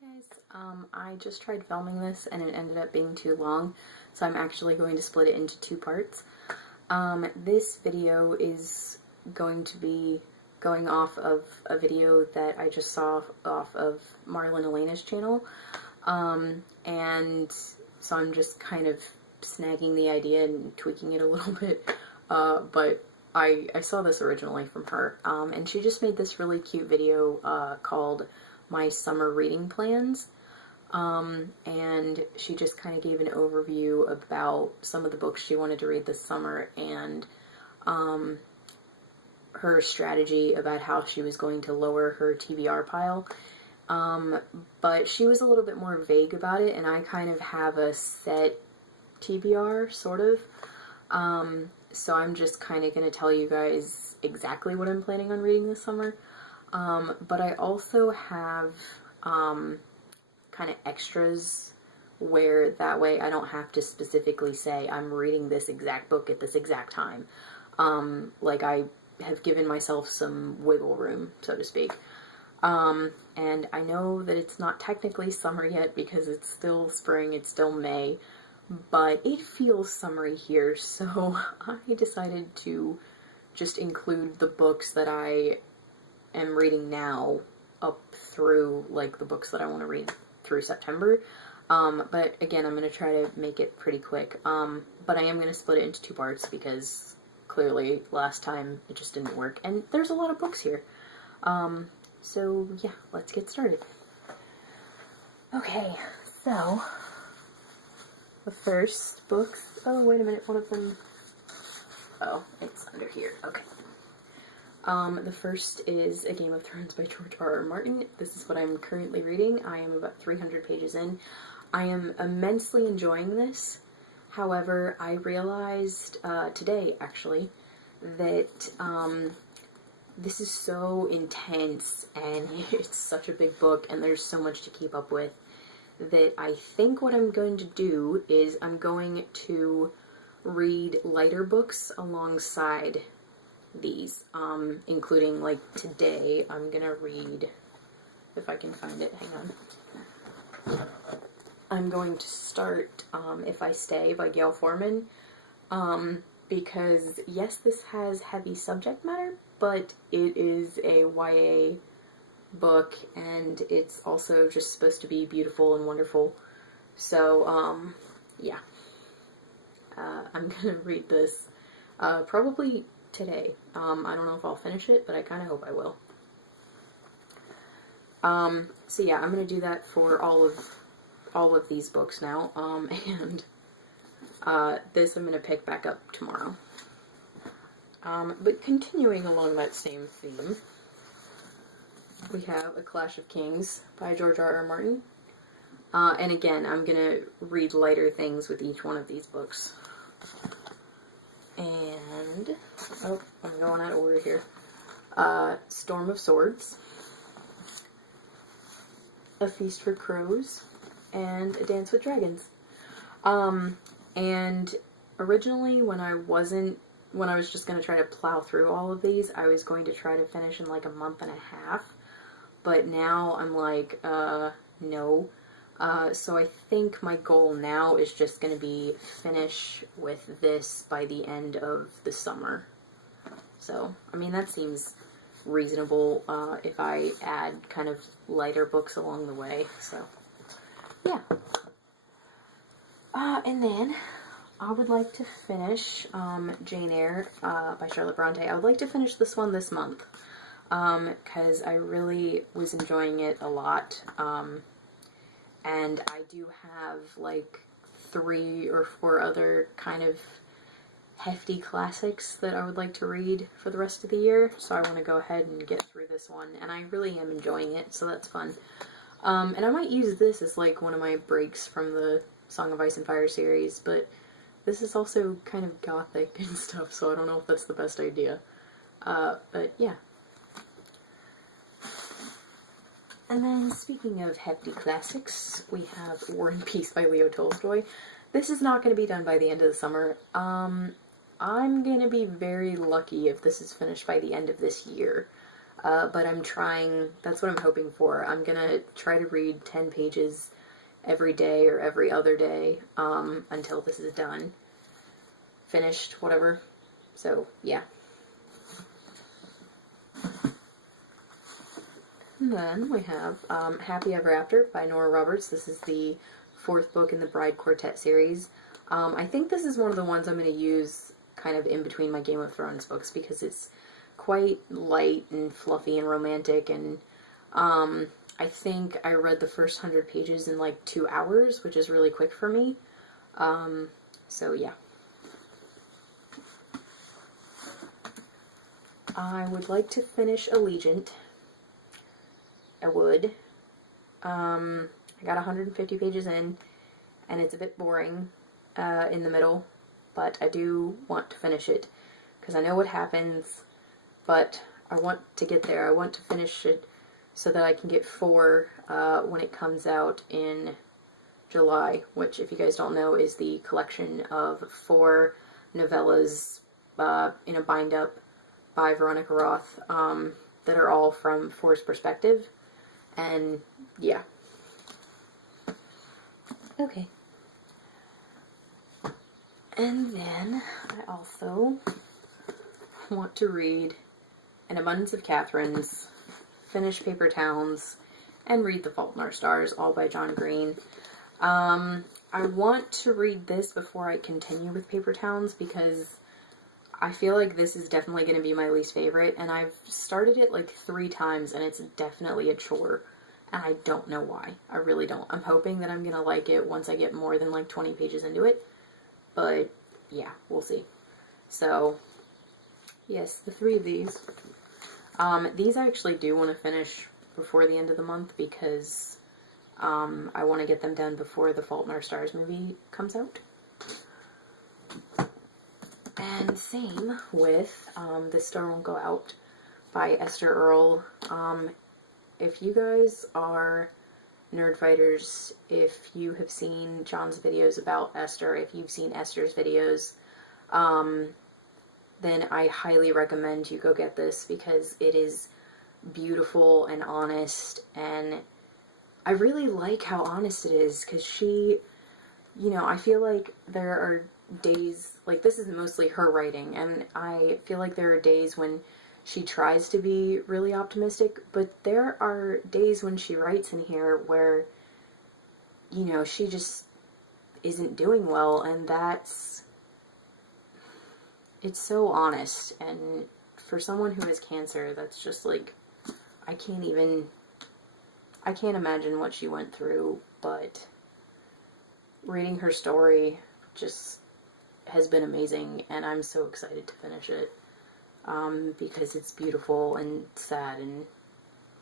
Hey guys, I just tried filming this and it ended up being too long, so I'm actually going to split it into two parts. This video is going to be going off of a video that I just saw off of Marlon Elena's channel, and so I'm just kind of snagging the idea and tweaking it a little bit, but I saw this originally from her, and she just made this really cute video called My Summer Reading Plans, and she just kind of gave an overview about some of the books she wanted to read this summer and her strategy about how she was going to lower her TBR pile. But she was a little bit more vague about it, and I kind of have a set TBR, sort of. So I'm just kind of going to tell you guys exactly what I'm planning on reading this summer. But I also have kind of extras where that way I don't have to specifically say I'm reading this exact book at this exact time. Like I have given myself some wiggle room, so to speak. And I know that it's not technically summer yet because it's still spring, it's still May, but it feels summery here, so I decided to just include the books that I am reading now up through, like, the books that I want to read through September. But again, I'm going to try to make it pretty quick. But I am going to split it into two parts because clearly last time it just didn't work. And there's a lot of books here. So yeah, let's get started. Okay, so the first books, oh wait a minute, one of them, oh, it's under here, okay. The first is A Game of Thrones by George R.R. Martin. This is what I'm currently reading. I am about 300 pages in. I am immensely enjoying this. However, I realized today, actually, that this is so intense and it's such a big book and there's so much to keep up with that I think what I'm going to do is I'm going to read lighter books alongside these, including, like, today I'm gonna read, if I can find it, hang on. I'm going to start If I Stay by Gail Forman, because yes, this has heavy subject matter, but it is a YA book, and it's also just supposed to be beautiful and wonderful, so, yeah. I'm gonna read this, probably today. I don't know if I'll finish it, but I kind of hope I will. So yeah, I'm gonna do that for all of these books now, and this I'm gonna pick back up tomorrow. But continuing along that same theme, we have A Clash of Kings by George R.R. Martin. And again, I'm gonna read lighter things with each one of these books. And, oh, I'm going out of order here. Storm of Swords, A Feast for Crows, and A Dance with Dragons. And originally when I was just going to try to plow through all of these, I was going to try to finish in like a month and a half. But now I'm like, no. So I think my goal now is just going to be finish with this by the end of the summer. So, I mean, that seems reasonable if I add kind of lighter books along the way. So, yeah. And then I would like to finish Jane Eyre by Charlotte Bronte. I would like to finish this one this month because I really was enjoying it a lot. And I do have, like, 3 or 4 other kind of hefty classics that I would like to read for the rest of the year, so I want to go ahead and get through this one, and I really am enjoying it, so that's fun. And I might use this as, like, one of my breaks from the Song of Ice and Fire series, but this is also kind of gothic and stuff, so I don't know if that's the best idea. But yeah. And then, speaking of hefty classics, we have War and Peace by Leo Tolstoy. This is not going to be done by the end of the summer. I'm going to be very lucky if this is finished by the end of this year. but I'm trying, that's what I'm hoping for. I'm gonna try to read 10 pages every day or every other day until this is done. Finished, whatever. So, yeah. And then we have Happy Ever After by Nora Roberts. This is the 4th book in the Bride Quartet series. I think this is one of the ones I'm going to use kind of in between my Game of Thrones books because it's quite light and fluffy and romantic, and I think I read the first 100 pages in like 2 hours, which is really quick for me. So yeah. I would like to finish Allegiant. I would. I got 150 pages in, and it's a bit boring in the middle, but I do want to finish it, because I know what happens, but I want to get there. I want to finish it so that I can get 4 when it comes out in July, which, if you guys don't know, is the collection of 4 novellas in a bind-up by Veronica Roth that are all from 4's perspective. And yeah. Okay. And then I also want to read An Abundance of Catherines, finish Paper Towns, and read The Fault in Our Stars, all by John Green. I want to read this before I continue with Paper Towns because I feel like this is definitely going to be my least favorite, and I've started it like 3 times, and it's definitely a chore, and I don't know why. I really don't. I'm hoping that I'm going to like it once I get more than like 20 pages into it, but yeah, we'll see. So, yes, the 3 of these. These I actually do want to finish before the end of the month because I want to get them done before the Fault in Our Stars movie comes out. And same with This Star Won't Go Out by Esther Earl. If you guys are nerd fighters, if you have seen John's videos about Esther, if you've seen Esther's videos, then I highly recommend you go get this because it is beautiful and honest, and I really like how honest it is because she, you know, I feel like there are days, like this is mostly her writing, and I feel like there are days when she tries to be really optimistic, but there are days when she writes in here where, you know, she just isn't doing well, and it's so honest, and for someone who has cancer, that's just like, I can't imagine what she went through, but reading her story just has been amazing, and I'm so excited to finish it, because it's beautiful and sad and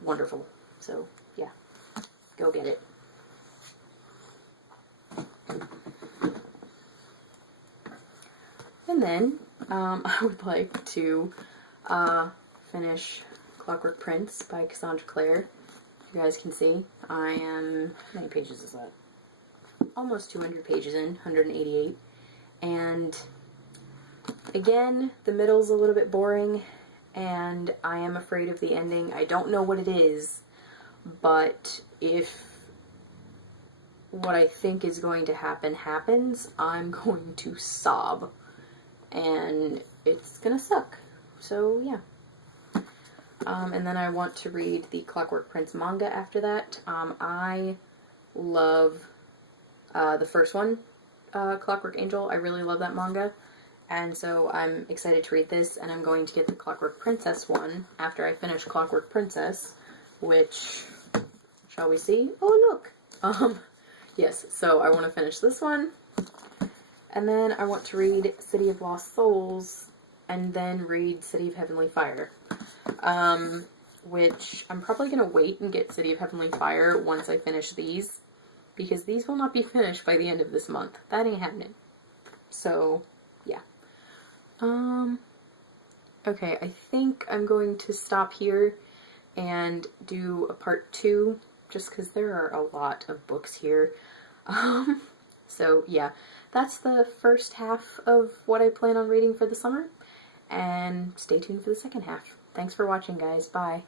wonderful. So, yeah, go get it. And then, I would like to finish Clockwork Prince by Cassandra Clare. You guys can see, I am, how many pages is that? Almost 200 pages in, 188. And again, the middle's a little bit boring, and I am afraid of the ending. I don't know what it is, but if what I think is going to happen happens, I'm going to sob, and it's gonna suck. So yeah. And then I want to read the Clockwork Prince manga after that. I love the first one, Clockwork Angel. I really love that manga, and so I'm excited to read this, and I'm going to get the Clockwork Princess one after I finish Clockwork Princess, which, shall we see? Oh, look! Yes, so I want to finish this one, and then I want to read City of Lost Souls, and then read City of Heavenly Fire. Which I'm probably going to wait and get City of Heavenly Fire once I finish these, because these will not be finished by the end of this month. That ain't happening. So, yeah. Okay, I think I'm going to stop here and do a part 2, just because there are a lot of books here. So, yeah, that's the first half of what I plan on reading for the summer, and stay tuned for the second half. Thanks for watching, guys. Bye.